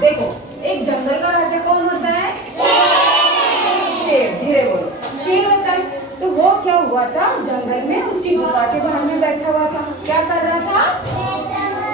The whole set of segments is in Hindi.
देखो, एक जंगल का राजा कौन होता है? शेर। धीरे बोलो। शेर होता है। तो वो क्या हुआ था, जंगल में उसकी गुफा के बाहर में बैठा हुआ था। क्या कर रहा था?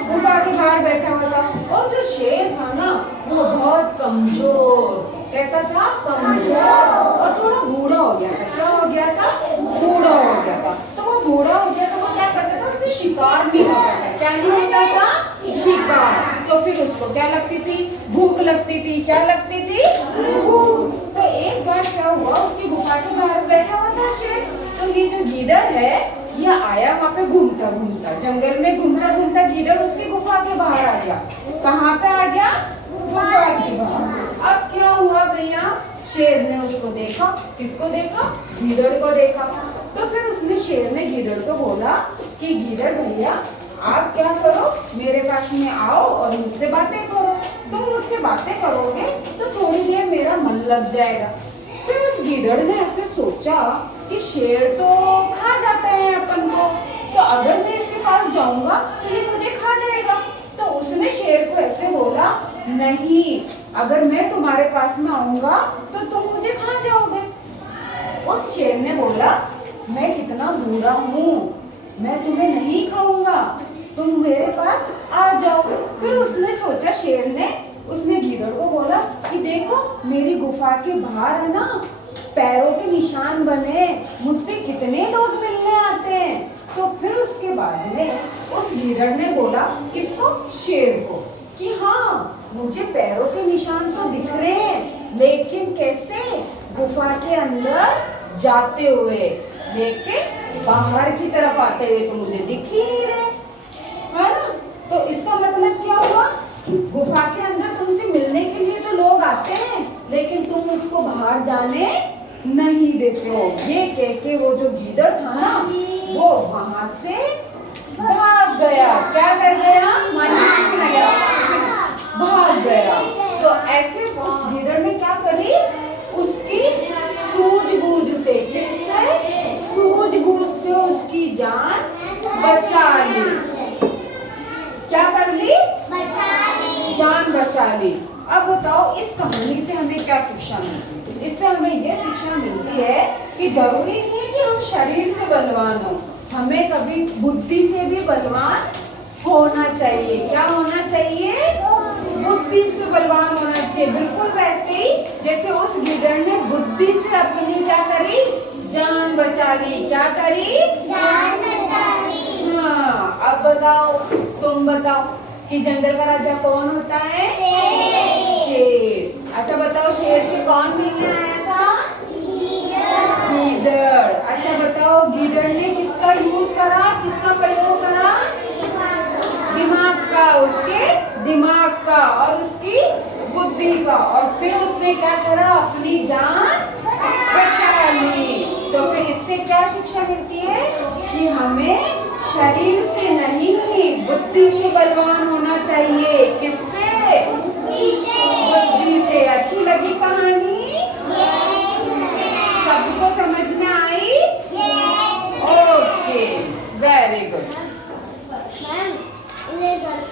गुफा के बाहर बैठा हुआ था। और जो शेर था ना, वो बहुत कमजोर। कैसा था? कमजोर और थोड़ा बूढ़ा हो गया था। क्या हो गया था? बूढ़ा हो गया था। तो वो बूढ़ा हो गया तो वो क्या करता था? उससे शिकार नहीं होता था। क्या नहीं होता था? शिकार। तो फिर उसको क्या लगती थी? भूख लगती थी। क्या लगती थी? भूख। तो एक बार क्या हुआ, उसकी गुफा के बाहर बैठा हुआ था शेर। तो ये जो गीदड़ है, ये आया वहाँ पे घूमता घूमता, जंगल में घूमता घूमता गीदड़ उसकी गुफा के बाहर आ गया। कहाँ पे आ गया? गुफा के बाहर। अब क्या हुआ भैया, शेर ने उसको देखा। किसको देखा? गीदड़ को देखा। तो फिर उसने, शेर ने गीदड़ को बोला कि गीदड़ भैया, आप क्या करो, मेरे पास में आओ और मुझसे बातें करो। तुम मुझसे बातें करोगे तो थोड़ी देर मेरा मन लग जाएगा। फिर उस गीदड़ ने ऐसे सोचा कि शेर तो खा जाते हैं अपन को, तो अगर मैं इसके पास जाऊंगा तो ये मुझे खा जाएगा। तो उसने शेर को ऐसे बोला, नहीं, अगर मैं तुम्हारे पास में आऊंगा तो तुम मुझे खा जाओगे। उस शेर ने बोला, मैं कितना बूढ़ा हूँ, मैं तुम्हें नहीं खाऊंगा, तुम मेरे पास आ जाओ। फिर उसने सोचा, शेर ने, उसने गीदड़ को बोला कि देखो, मेरी गुफा के बाहर है ना, पैरों के निशान बने, मुझसे कितने लोग मिलने आते हैं। तो फिर उसके बाद में उस गीदड़ ने बोला, किसको? शेर को, कि हाँ, मुझे पैरों के निशान तो दिख रहे हैं, लेकिन कैसे? गुफा के अंदर जाते हुए, लेकिन बाहर की तरफ आते हुए तो मुझे दिख ही नहीं रहे, है ना? तो इसका मतलब क्या हुआ? गुफा के अंदर तुमसे मिलने के लिए तो लोग आते हैं, लेकिन तुम उसको बाहर जाने नहीं देते हो। ये कह के वो जो गीदड़ था ना, वो वहां से भाग गया। क्या कर गया? भाग गया। तो ऐसे उस गीदड़ ने क्या करी? उसकी सूझबूझ से, किससे? सूझबूझ से उसकी जान बचा ली। क्या कर ली? जान बचा ली। अब बताओ, इस कहानी से हमें क्या शिक्षा मिलती है? इससे हमें ये शिक्षा मिलती है कि जरूरी नहीं है कि हम शरीर से बलवान हो, हमें कभी बुद्धि से भी बलवान होना चाहिए। क्या होना चाहिए? बुद्धि से बलवान होना चाहिए। बिल्कुल वैसे ही जैसे उस गीदड़ ने बुद्धि से अपनी क्या करी? जान बचा ली। क्या करी? जान बचा ली। हाँ, अब बताओ, तुम बताओ कि जंगल का राजा कौन होता है? शेर। अच्छा बताओ, शेर से कौन मिलने आया था? गीदड़। अच्छा बताओ, गीदड़ ने किसका यूज करा, किसका प्रयोग करा? दिमाग का, उसके दिमाग का और उसकी बुद्धि का। और फिर उसने क्या करा? अपनी जान बचा ली। तो फिर इससे क्या शिक्षा मिलती है? कि हमें शरीर से नहीं, बुद्धि से बलवान होना चाहिए। किससे? बुद्धि से। अच्छी लगी कहानी? सबको समझ में आई? Okay, very good.